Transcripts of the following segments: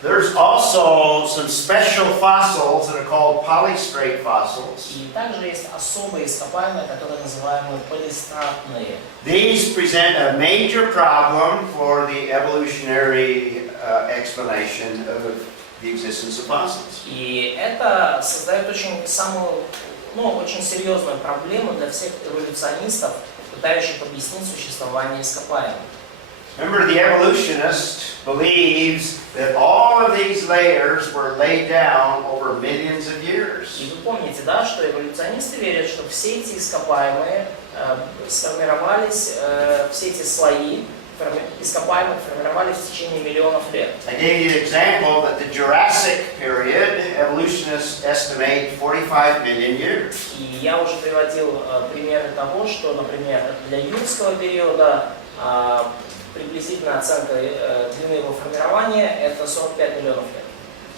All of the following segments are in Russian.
There's also some special fossils that are called polystrate fossils. И также есть особые ископаемые, которые называемые полистратные. These present a major problem for the evolutionary explanation of the existence of fossils. И это создает очень серьезную проблему для всех эволюционистов, пытающих объяснить существование ископаемых. Remember, the evolutionist believes that all of these layers were laid down over millions of years. И вы помните, да, что эволюционисты верят, что все эти ископаемые сформировались, все эти слои ископаемых формировались в течение миллионов лет. I gave you an example that the Jurassic period, evolutionists estimate 45 million years. И я уже приводил примеры того, что, например, для юрского периода приблизительная оценка длины его формирования это 45 миллионов лет.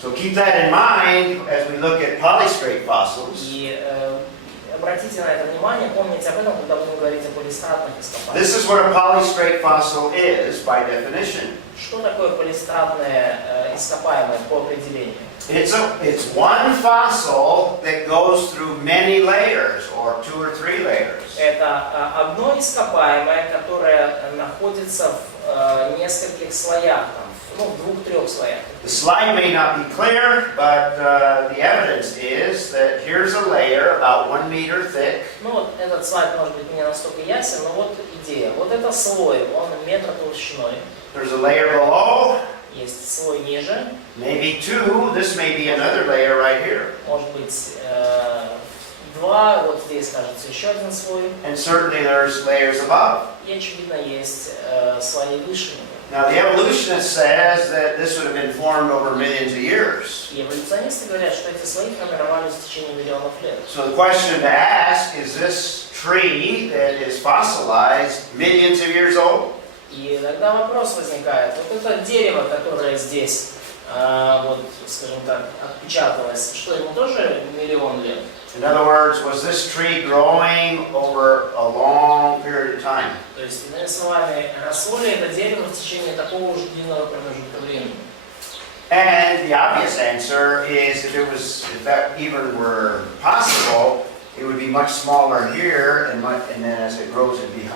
So keep that in mind as we look at polystrate fossils. И обратите на это внимание, помните об этом, когда будем говорить о полистратных ископаемых. This is what a polystrate fossil is by definition. Что такое полистратное ископаемое по определению? It's one fossil that goes through many layers, or 2 or 3 layers. Это одно ископаемое, которое находится в нескольких слоях, в 2-3 слоях. The slide may not be clear, but the evidence is that here's a layer about 1 meter thick. Этот слайд может быть не настолько ясен, но вот идея. Вот это слой, он метр толщиной. There's a layer below. Есть слой ниже. Maybe 2. This may be another layer right here. Может быть 2, вот здесь, кажется, еще один слой. And certainly there's layers above. И, очевидно, есть слои выше. Now the evolutionist says that this would have been formed over millions of years. И эволюционисты говорят, что эти слои формировались в течение миллионов лет. So the question to ask is this tree that is fossilized millions of years old? И тогда вопрос возникает, вот это дерево, которое здесь, скажем так, отпечаталось, что ему тоже миллион лет? In other words, was this tree growing over a long period of time? То есть, иными словами, росло ли это дерево в течение такого же длинного промежутка времени? And the obvious answer is if that even were possible, it would be much smaller here, and then as it grows, it'd be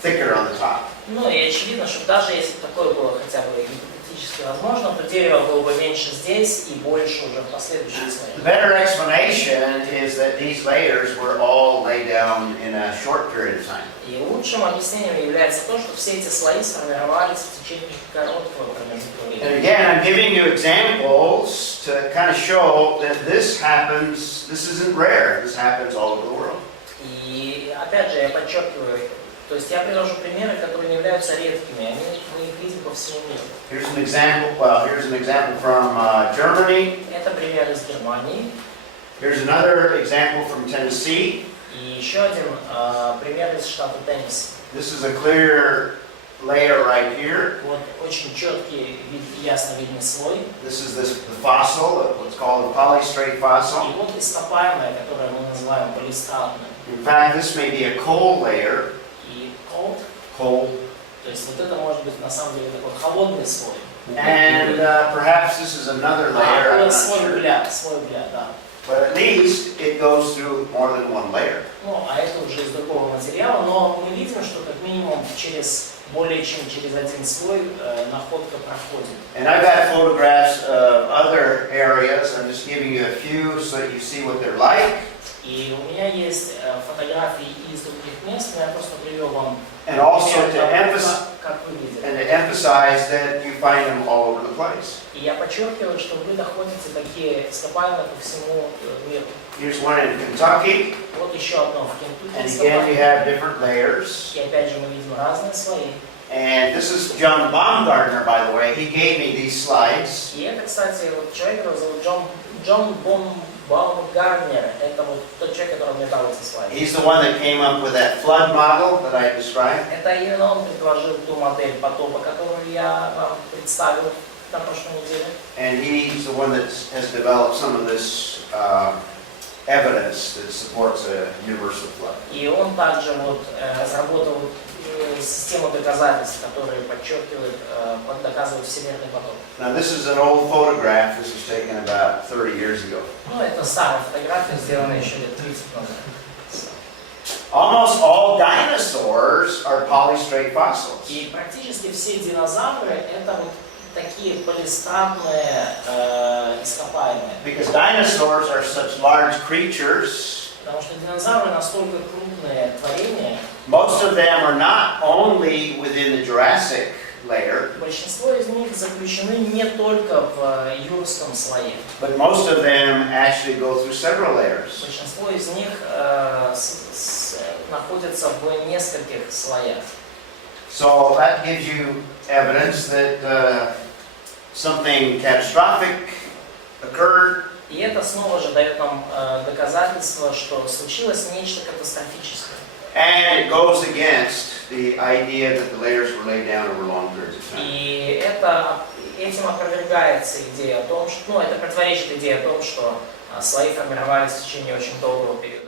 thicker on the top. И очевидно, что даже если такое было хотя бы гипотетически возможно, то дерево было бы меньше здесь и больше уже в последующих слоях. The better explanation is that these layers were all laid down in a short period of time. И лучшим объяснением является то, что все эти слои сформировались в течение короткого промежутка времени. And again, I'm giving you examples to kind of show that this happens. This isn't rare. This happens all over the world. И опять же, я подчеркиваю, то есть я привожу примеры, которые не являются редкими, мы их видим по всему миру. Here's an example. Here's an example from Germany. Это пример из Германии. Here's another example from Tennessee. И еще один пример из штата Теннесси. This is a clear layer right here. Вот очень четкий, ясно видный слой. This is the fossil, what's called a polystrate fossil. И вот ископаемое, которое мы называем полистратным. In fact, this may be a coal layer. И cold. Coal. То есть вот это может быть на самом деле такой холодный слой. And perhaps this is another layer. I'm not Слой sure. угля, да. But at least it goes through more than one layer. А это уже из другого материала, но мы видим, что как минимум более чем через один слой находка проходит. And I've got photographs of other areas. I'm just giving you a few so that you see what they're like. И у меня есть фотографии из других мест, но я просто привел вам And also как выглядит. to emphasize that you find them all over the place. И я подчеркиваю, что вы находите такие ископаемые по всему миру. Here's one in Kentucky. Вот еще одно в Кентукки And again, you ископаемое. have different layers. И опять же мы видим разные слои. And this is John Baumgartner, by the way. He gave me these slides. И это, кстати, вот человек, его зовут Джон Baumgartner. Это вот тот человек, который мне дал эти слайды. He's the one that came up with that flood model that I described. Это именно он предложил ту модель потопа, которую я вам представил на прошлой неделе. And he's the one that has developed some of this evidence that supports a universal flood. И он также разработал систему доказательств, которые подчеркивают, доказывают всемирный потоп. Now this is an old photograph. This was taken about 30 years ago. Ну, это старая фотография, сделанная еще лет 30 назад. Almost all dinosaurs are polystrate fossils. И практически все динозавры это вот такие полистратные ископаемые. Because dinosaurs are such large creatures, Потому что динозавры настолько крупные творения. most of them are not only within the Jurassic layer, Большинство из них заключены не только в юрском слое. but most of them actually go through several layers. Большинство из них находятся в нескольких слоях. So that gives you evidence that something catastrophic occurred, И это снова же дает нам доказательство, что случилось нечто катастрофическое. and it goes against the idea that the layers were laid down over long periods of time. И этим опровергается идея о том, что, это противоречит идее о том, что слои формировались в течение очень долгого периода.